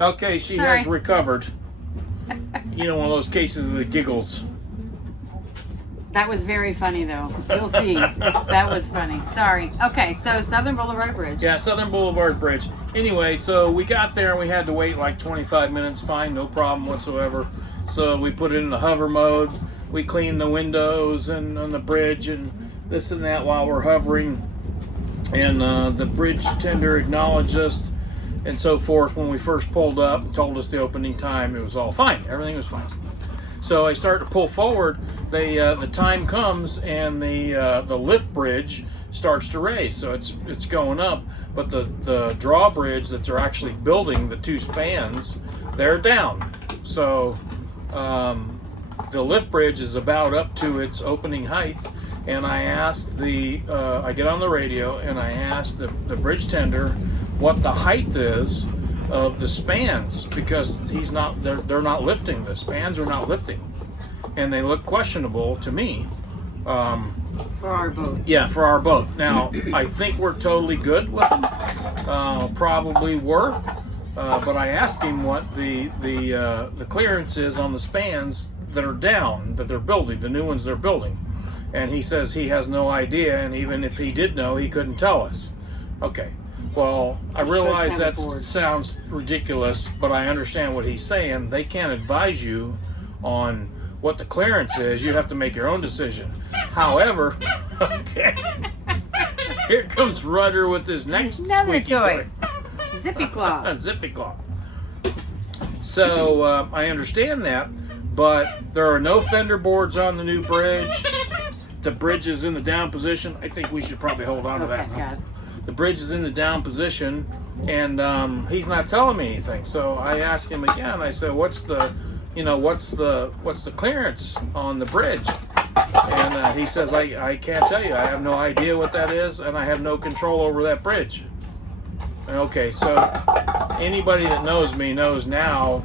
Okay, she Sorry. has recovered. You know, one of those cases of the giggles. That was very funny, though. You'll see. That was funny. Sorry. Okay, so Southern Boulevard Bridge. Yeah, Southern Boulevard Bridge. Anyway, so we got there and we had to wait like 25 minutes. Fine, no problem whatsoever. So we put it in the hover mode. We cleaned the windows and on the bridge and this and that while we're hovering. And the bridge tender acknowledged us and so forth when we first pulled up and told us the opening time. It was all fine. Everything was fine. So I start to pull forward. The time comes and the lift bridge starts to raise. So it's going up, but the drawbridge that they're actually building, the two spans, they're down. So the lift bridge is about up to its opening height. And I asked I get on the radio and I asked the bridge tender what the height is of the spans, because they're not lifting. The spans are not lifting, and they look questionable to me. For our boat. Yeah, for our boat. Now I think we're totally good with them. Probably were, but I asked him what the clearance is on the spans that are down, that they're building, the new ones they're building, and he says he has no idea, and even if he did know, he couldn't tell us. Okay. Well, I realize that sounds ridiculous, but I understand what he's saying. They can't advise you on what the clearance is. You have to make your own decision. However, okay, here comes Rudder with his next Another squeaky toy. Zippy Claw. Zippy Claw. So I understand that, but there are no fender boards on the new bridge. The bridge is in the down position. I think we should probably hold on to that. God. The bridge is in the down position, and he's not telling me anything. So I asked him again. I said, "What's the clearance on the bridge?" And he says, "I can't tell you. I have no idea what that is, and I have no control over that bridge." Okay, so anybody that knows me knows now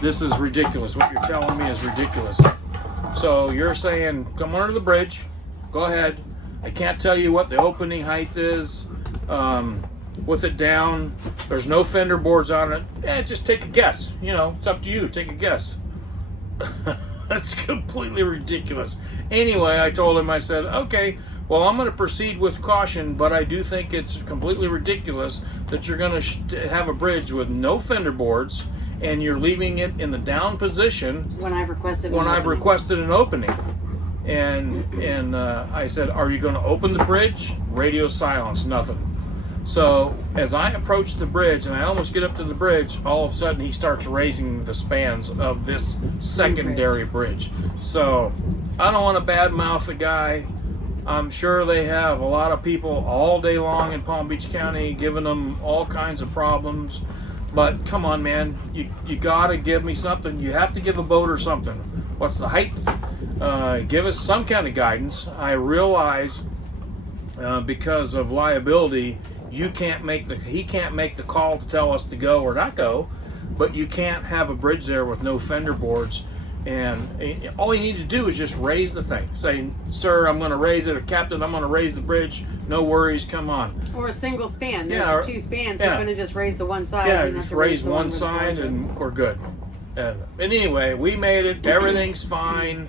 this is ridiculous. What you're telling me is ridiculous. So you're saying, come under the bridge, go ahead. I can't tell you what the opening height is. With it down, there's no fender boards on it. Just take a guess. You know, it's up to you. Take a guess. That's completely ridiculous. Anyway, I told him, I said, okay, well, I'm going to proceed with caution, but I do think it's completely ridiculous that you're going to have a bridge with no fender boards and you're leaving it in the down position When I've requested an opening. And I said, are you going to open the bridge? Radio silence, nothing. So as I approach the bridge and I almost get up to the bridge, all of a sudden he starts raising the spans of this secondary bridge. So I don't want to badmouth the guy. I'm sure they have a lot of people all day long in Palm Beach County giving them all kinds of problems. But come on, man, you got to give me something. You have to give a boat or something. What's the height? Give us some kind of guidance. I realize because of liability, he can't make the call to tell us to go or not go, but you can't have a bridge there with no fender boards. And all you need to do is just raise the thing. Say, sir, I'm going to raise it, or Captain, I'm going to raise the bridge. No worries, come on. Or a single span. There's two spans. They're going to just raise the one side. Yeah, just raise one side and we're good. And anyway, we made it. Everything's fine.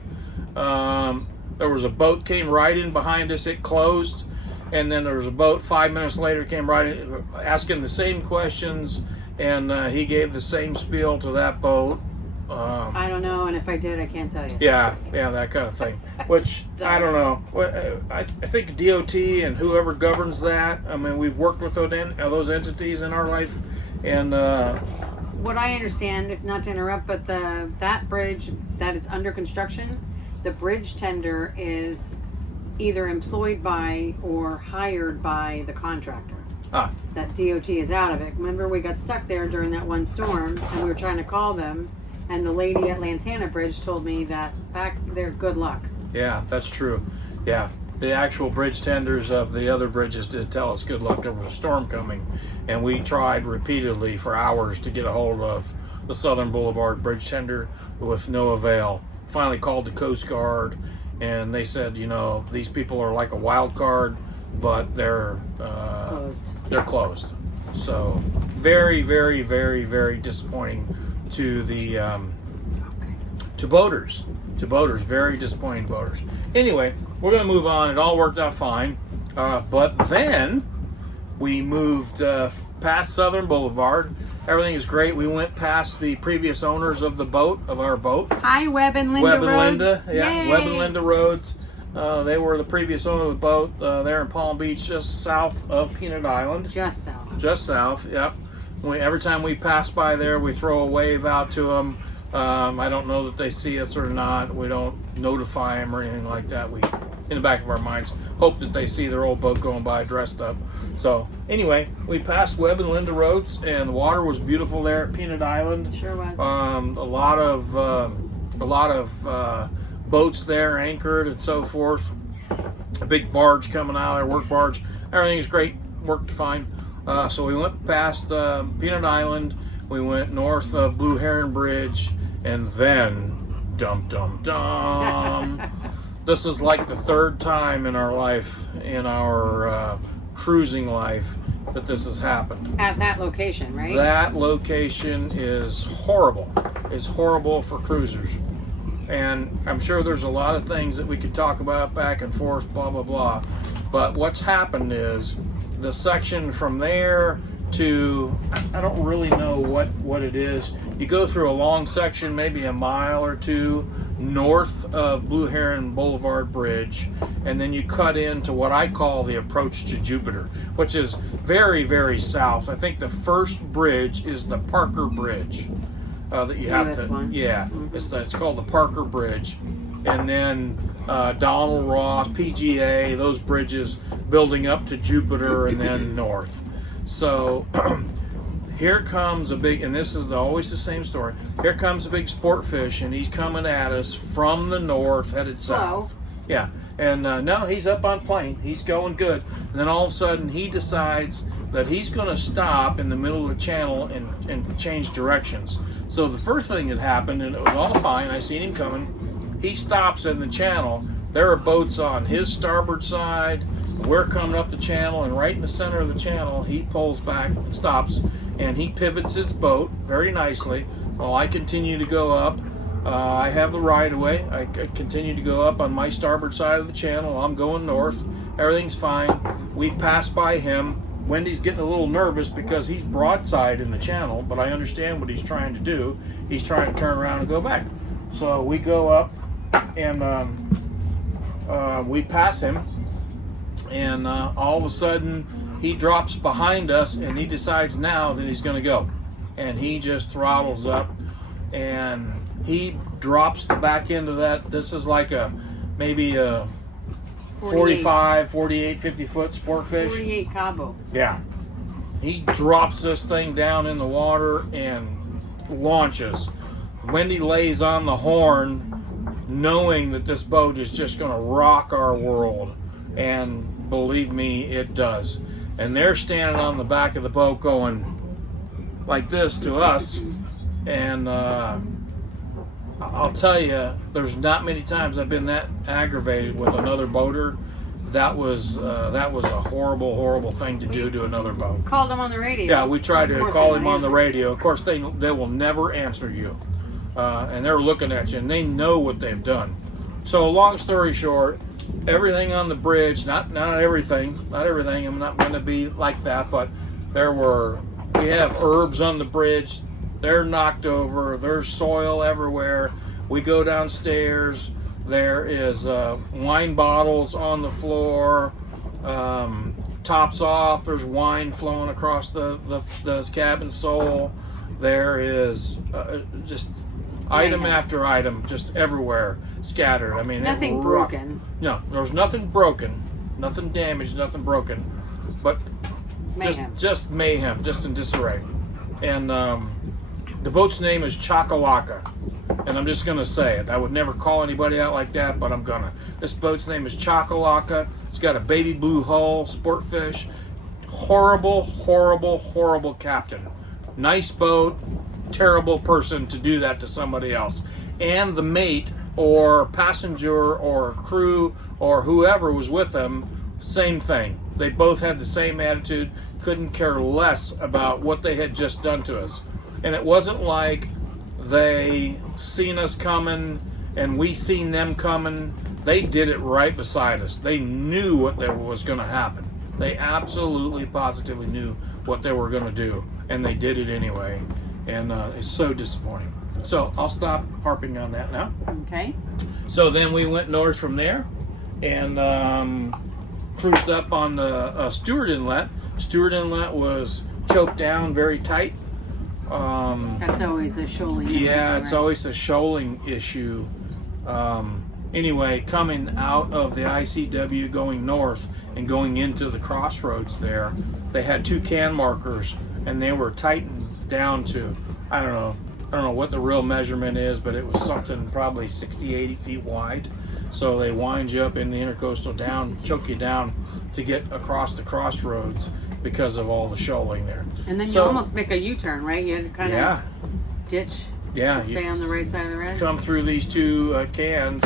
There was a boat came right in behind us. It closed. And then there was a boat 5 minutes later came right in, asking the same questions. And he gave the same spiel to that boat. I don't know, and if I did, I can't tell you. Yeah, that kind of thing. Which, I don't know. I think DOT and whoever governs that, I mean, we've worked with those entities in our life. And what I understand, if not to interrupt, but that bridge that it's under construction, the bridge tender is either employed by or hired by the contractor. That DOT is out of it. Remember, we got stuck there during that one storm, and we were trying to call them. And the lady at Lantana Bridge told me that back there, good luck. Yeah, that's true. Yeah, the actual bridge tenders of the other bridges did tell us good luck. There was a storm coming, and we tried repeatedly for hours to get a hold of the Southern Boulevard bridge tender with no avail. Finally called the Coast Guard, and they said, you know, these people are like a wild card, but they're Closed. They're closed. So very, very, very, very disappointing to the to boaters. Very disappointing to boaters. Anyway, we're going to move on. It all worked out fine. But then we moved past Southern Boulevard. Everything is great. We went past the previous owners of our boat. Hi, Webb and Linda Webb and Rhodes. Linda, yeah, Yay. Webb and Linda Rhodes. They were the previous owner of the boat there in Palm Beach, just south of Peanut Island. Just south. Just south, yep. Every time we pass by there, we throw a wave out to them. I don't know that they see us or not. We don't notify them or anything like that. We, in the back of our minds, hope that they see their old boat going by dressed up. So anyway, we passed Webb and Linda Rhodes, and the water was beautiful there at Peanut Island. Sure was. A lot of boats there anchored and so forth. A big barge coming out there, work barge. Everything's great, worked fine. So we went past Peanut Island. We went north of Blue Heron Bridge, and then dum. This is like the third time in our life, in our cruising life, that this has happened. At that location, right? That location is horrible. It's horrible for cruisers. And I'm sure there's a lot of things that we could talk about back and forth, blah, blah, blah. But what's happened is the section from there to, I don't really know what it is. You go through a long section, maybe a mile or two north of Blue Heron Boulevard Bridge, and then you cut into what I call the approach to Jupiter, which is very, very south. I think the first bridge is the Parker Bridge that you have to. One. Yeah, it's called the Parker Bridge, and then Donald Ross, PGA, those bridges building up to Jupiter and then north. So here comes a big, and this is always the same story. Here comes a big sportfish, and he's coming at us from the north, headed south. Yeah, and no, he's up on plane. He's going good. And then all of a sudden, he decides that he's going to stop in the middle of the channel and change directions. So the first thing that happened, and it was all fine, I seen him coming, he stops in the channel. There are boats on his starboard side. We're coming up the channel, and right in the center of the channel, he pulls back and stops, and he pivots his boat very nicely. While I continue to go up, I have the right of way. I continue to go up on my starboard side of the channel. I'm going north. Everything's fine. We pass by him. Wendy's getting a little nervous because he's broadside in the channel, but I understand what he's trying to do. He's trying to turn around and go back. So we go up, and we pass him, and all of a sudden he drops behind us, and he decides now that he's going to go, and he just throttles up, and he drops the back end of that. This is like maybe a 45, 48, 50 foot sportfish. 48 Cabo. Yeah. He drops this thing down in the water and launches. Wendy lays on the horn, knowing that this boat is just going to rock our world. And believe me, it does. And they're standing on the back of the boat going like this to us. And I'll tell you, there's not many times I've been that aggravated with another boater. That was a horrible, horrible thing to do to another boat. Called him on the radio. Yeah, we tried to call him on the radio. Of course, they will never answer you. And they're looking at you, and they know what they've done. So, long story short, everything on the bridge, not everything. I'm not going to be like that, but we have herbs on the bridge. They're knocked over. There's soil everywhere. We go downstairs. There is wine bottles on the floor. Tops off. There's wine flowing across the cabin sole. There is just item after item, just everywhere, scattered. I mean, nothing broken. No, there's nothing broken, nothing damaged, nothing broken, but Mayhem. Just mayhem, just in disarray. And the boat's name is Chakalaka, and I'm just gonna say it. I would never call anybody out like that, but I'm gonna. This boat's name is Chakalaka. It's got a baby blue hull, sportfish. Horrible, horrible, horrible captain. Nice boat, terrible person to do that to somebody else. And the mate or passenger or crew or whoever was with them, same thing. They both had the same attitude. couldn't care less about what they had just done to us. And it wasn't like they seen us coming and we seen them coming. They did it right beside us. They knew what was going to happen. They absolutely, positively knew what they were going to do, and they did it anyway. And it's so disappointing. So I'll stop harping on that now. Okay. So then we went north from there and cruised up on the Stewart Inlet. Stewart Inlet was choked down very tight. That's always a shoaling. Yeah, it's right? always a shoaling issue. Anyway, coming out of the ICW going north and going into the crossroads there, they had 2 can markers and they were tightened down to, I don't know what the real measurement is, but it was something probably 60, 80 feet wide. So they wind you up in the intercoastal down, choke you down to get across the crossroads because of all the shoaling there. And then you almost make a U-turn, right? You had to kind of ditch to stay on the right side of the road. Come through these 2 cans.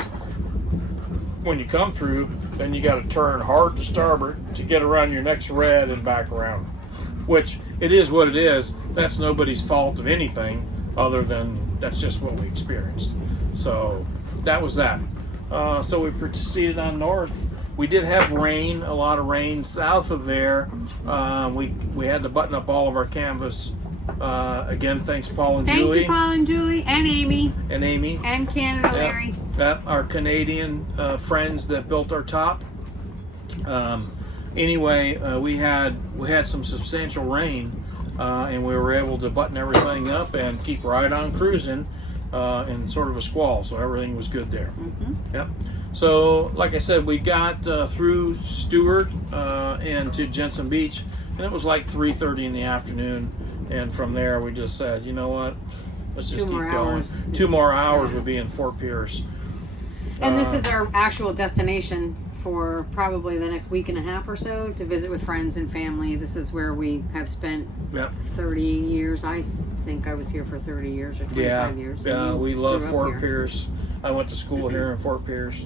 When you come through, then you got to turn hard to starboard to get around your next red and back around. Which, it is what it is. That's nobody's fault of anything other than that's just what we experienced. So that was that. So we proceeded on north. We did have rain, a lot of rain south of there. We had to button up all of our canvas. Again, thanks Paul and Julie. Thank you, Paul and Julie, and Amy. And Canada Larry. Our Canadian friends that built our top. Anyway, we had some substantial rain, and we were able to button everything up and keep right on cruising in sort of a squall, so everything was good there. Mm-hmm. Yep. So, like I said, we got through Stewart and to Jensen Beach, and it was like 3:30 in the afternoon. And from there, we just said, you know what? Let's just keep going. 2 more hours would be in Fort Pierce. And this is our actual destination for probably the next week and a half or so to visit with friends and family. This is where we have spent 30 years. I think I was here for 30 years or 25 years. Yeah, we love Fort Pierce. I went to school here in Fort Pierce,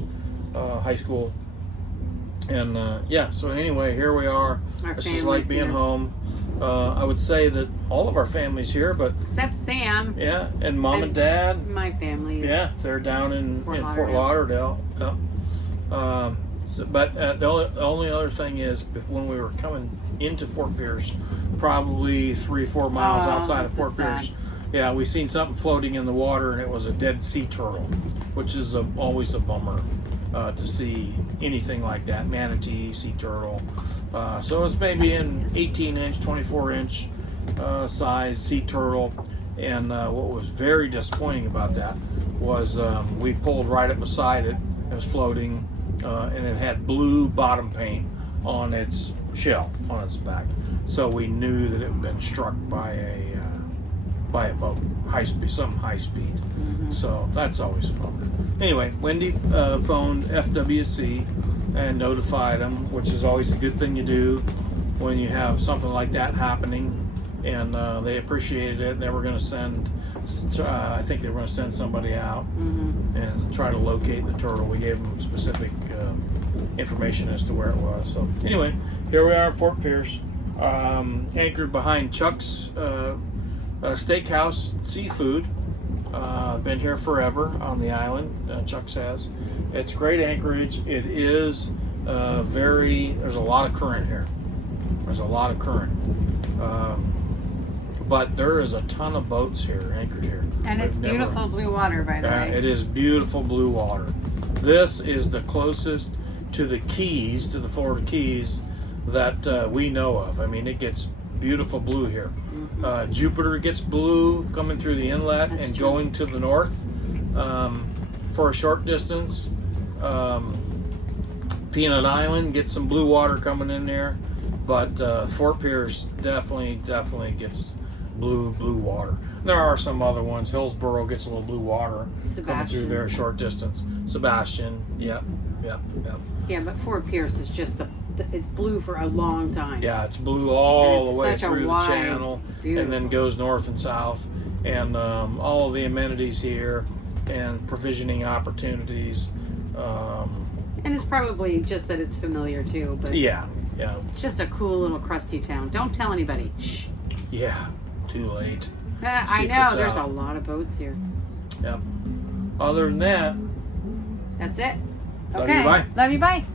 high school. And so anyway, here we are. This is like being home. I would say that all of our family's here, but except Sam. Yeah, and Mom and Dad. My family. Yeah, they're down in Fort Lauderdale. But the only other thing is, when we were coming into Fort Pierce, probably 3 or 4 miles outside of Fort Pierce, we seen something floating in the water, and it was a dead sea turtle, which is always a bummer to see anything like that. Manatee, sea turtle. So it's maybe an 18-inch, 24-inch size sea turtle. And what was very disappointing about that was we pulled right up beside it. It was floating, and it had blue bottom paint on its shell, on its back. So we knew that it had been struck by a boat, high speed. Mm-hmm. So that's always a bummer. Anyway, Wendy phoned FWC and notified them, which is always a good thing to do when you have something like that happening. And they appreciated it. They were going to send, I think they were going to send somebody out and try to locate the turtle. We gave them specific information as to where it was. So anyway, here we are in Fort Pierce, anchored behind Chuck's Steakhouse Seafood. Been here forever on the island. Chuck's has. It's great anchorage. It is there's a lot of current here. There's a lot of current. But there is a ton of boats here, anchored here. And it's beautiful blue water, by the way. It is beautiful blue water. This is the closest to the Keys, to the Florida Keys, that we know of. I mean, it gets beautiful blue here. Jupiter gets blue coming through the inlet and going to the north for a short distance. Peanut Island gets some blue water coming in there, but Fort Pierce definitely gets blue water. There are some other ones. Hillsborough gets a little blue water coming through there a short distance. Sebastian, yep. Yeah, but Fort Pierce is just it's blue for a long time. Yeah, it's blue all the way through the wide, channel, and then goes north and south, and all of the amenities here and provisioning opportunities. And it's probably just that it's familiar too. But yeah, Yeah. It's just a cool little crusty town. Don't tell anybody. Shh. Yeah. Too late. I know. Secret's There's out. a lot of boats here. Yep. Other than that, That's it. love you, Okay. bye. Love you. Bye.